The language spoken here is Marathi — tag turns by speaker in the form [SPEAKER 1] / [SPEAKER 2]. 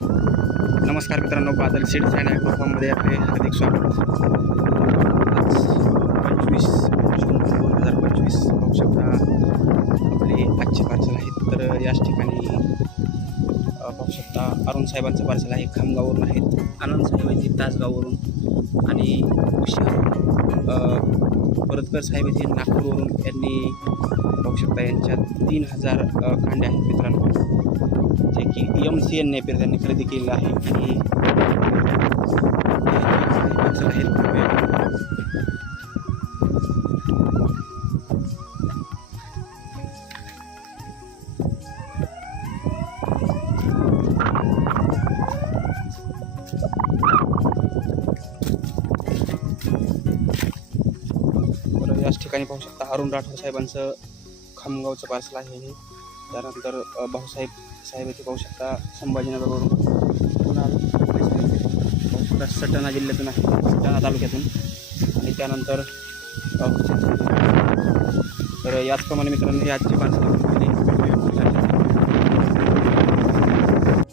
[SPEAKER 1] नमस्कार मित्रांनो बादल सीड्स अँड ॲग्रोफॉर्ममध्ये आपले हार्दिक स्वागत. आज पंचवीस जून दोन हजार पंचवीस पाहू शकता आपले आजचे पार्सल आहेत. तर याच ठिकाणी पाहू शकता अरुण साहेबांचं पार्सल आहे. खामगाववरून आहेत. म्हणजे आनंद साहेब आहेत तासगाववरून आणि विशाल परतकर साहेब येथे नागपूरवरून. यांनी पाहू शकता यांच्यात तीन हजार अ, कांड्या आहेत मित्रांनो. की एम सी एन नेपेर त्यांनी खरेदी केलेलं आहे आणि याच ठिकाणी पाहू शकता अरुण राठोड साहेबांचं खामगावचं पार्सल आहे हे. त्यानंतर भाऊसाहेब साहेब येथे पाहू शकता संभाजीनगरवरून पुन्हा पाहू शकता सटाणा जिल्ह्यातून आहे सटाणा तालुक्यातून. आणि त्यानंतर तर याचप्रमाणे मित्रांनो हे आजची पार्सल